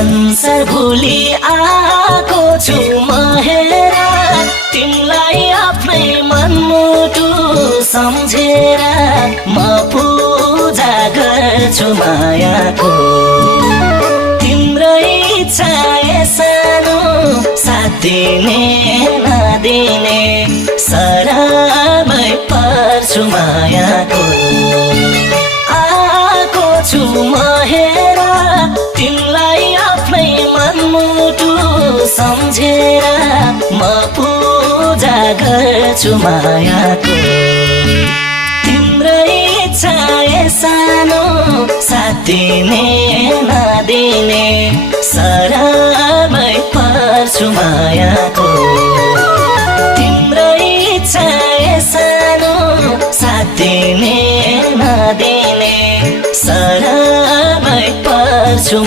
संसार भुली आएको छु म हेर तिमीलाई आफ्नै मनमुटु सम्झेर म पूजा गर्छु मायाको तिम्रै इच्छा सानो साथ दिने नदिने शरणमै पर्छु मायाको आएको छु म हेर तिमीलाई आफ्नै मनमुटु सम्झेर म पूजा गर्छु मायाको तिम्रै इच्छा सानो साथ दिने नदिने शरणमै पर्छु मायाको तिम्रै इच्छा सानो साथ दिने नदिने शरणमै पर्छु